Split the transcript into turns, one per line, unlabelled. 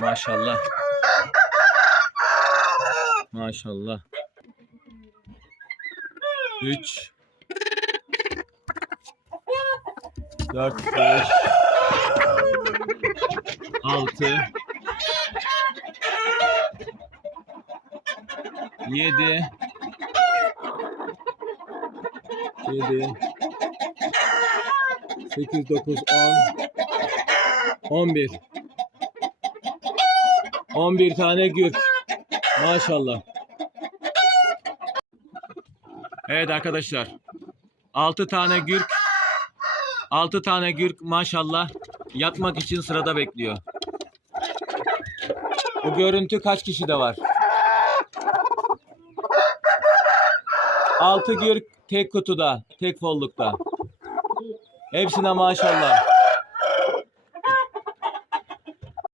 Maşallah. Maşallah. 3 4 5 6 7 7 8 9 10 11 11 tane gürk. Maşallah. Evet arkadaşlar. 6 tane gürk. 6 tane gürk maşallah yatmak için sırada bekliyor. Bu görüntü kaç kişide var? 6 gürk tek kutuda, tek follukta. Hepsine maşallah.